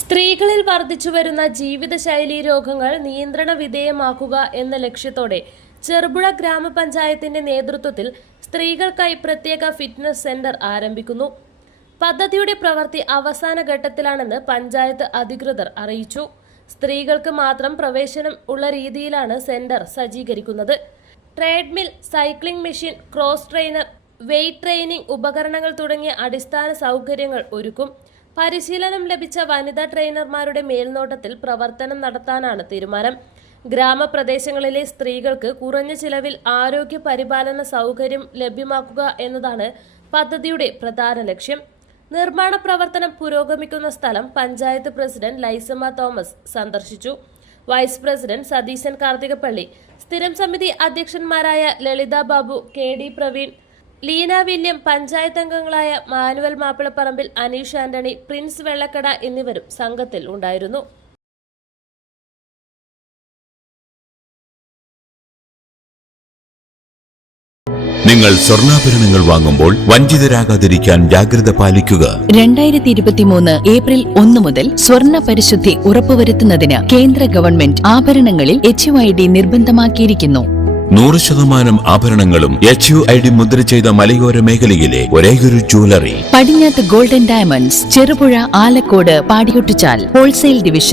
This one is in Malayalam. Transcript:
സ്ത്രീകളിൽ വർദ്ധിച്ചുവരുന്ന ജീവിതശൈലീ രോഗങ്ങൾ നിയന്ത്രണ വിധേയമാക്കുക എന്ന ലക്ഷ്യത്തോടെ ചെറുപുഴ ഗ്രാമപഞ്ചായത്തിന്റെ നേതൃത്വത്തിൽ സ്ത്രീകൾക്കായി പ്രത്യേക ഫിറ്റ്നസ് സെന്റർ ആരംഭിക്കുന്നു. പദ്ധതിയുടെ പ്രവൃത്തി അവസാന ഘട്ടത്തിലാണെന്ന് പഞ്ചായത്ത് അധികൃതർ അറിയിച്ചു. സ്ത്രീകൾക്ക് മാത്രം പ്രവേശനം ഉള്ള രീതിയിലാണ് സെന്റർ സജ്ജീകരിക്കുന്നത്. Treadmill, cycling machine, cross trainer, weight training ഉപകരണങ്ങൾ തുടങ്ങിയ അടിസ്ഥാന സൗകര്യങ്ങൾ ഒരുക്കും. പരിശീലനം ലഭിച്ച വനിതാ ട്രെയിനർമാരുടെ മേൽനോട്ടത്തിൽ പ്രവർത്തനം നടത്താനാണ് തീരുമാനം. ഗ്രാമപ്രദേശങ്ങളിലെ സ്ത്രീകൾക്ക് കുറഞ്ഞ ചിലവിൽ ആരോഗ്യ പരിപാലന സൗകര്യം ലഭ്യമാക്കുക എന്നതാണ് പദ്ധതിയുടെ പ്രധാന ലക്ഷ്യം. നിർമ്മാണ പ്രവർത്തനം പുരോഗമിക്കുന്ന സ്ഥലം പഞ്ചായത്ത് പ്രസിഡന്റ് ലൈസമ്മ തോമസ് സന്ദർശിച്ചു. വൈസ് പ്രസിഡന്റ് സതീശൻ കാർത്തികപ്പള്ളി, സ്ഥിരം സമിതി അധ്യക്ഷന്മാരായ ലളിത ബാബു, KD പ്രവീൺ, ലീന വില്യം, പഞ്ചായത്ത് അംഗങ്ങളായ മാനുവൽ മാപ്പിളപ്പറമ്പിൽ, അനീഷ് ആന്റണി, പ്രിൻസ് വെള്ളക്കട എന്നിവരും സംഘത്തിൽ ഉണ്ടായിരുന്നു. നിങ്ങൾ സ്വർണ്ണാഭരണങ്ങൾ വാങ്ങുമ്പോൾ വഞ്ചിതരാകാതിരിക്കാൻ ജാഗ്രത പാലിക്കുക. 2023 ഏപ്രിൽ 1 മുതൽ സ്വർണ്ണ പരിശുദ്ധി ഉറപ്പുവരുത്തുന്നതിന് കേന്ദ്ര ഗവൺമെന്റ് ആഭരണങ്ങളിൽ HUID നിർബന്ധമാക്കിയിരിക്കുന്നു. 100% ആഭരണങ്ങളും HUID മുദ്ര ചെയ്ത മലയോര മേഖലയിലെ ഒരേയൊരു ജ്വല്ലറി പടിഞ്ഞാത്ത് ഗോൾഡൻ ഡയമണ്ട്സ്, ചെറുപുഴ, ആലക്കോട്, പാടിയൊട്ടിച്ചാൽ ഹോൾസെയിൽ ഡിവിഷൻ.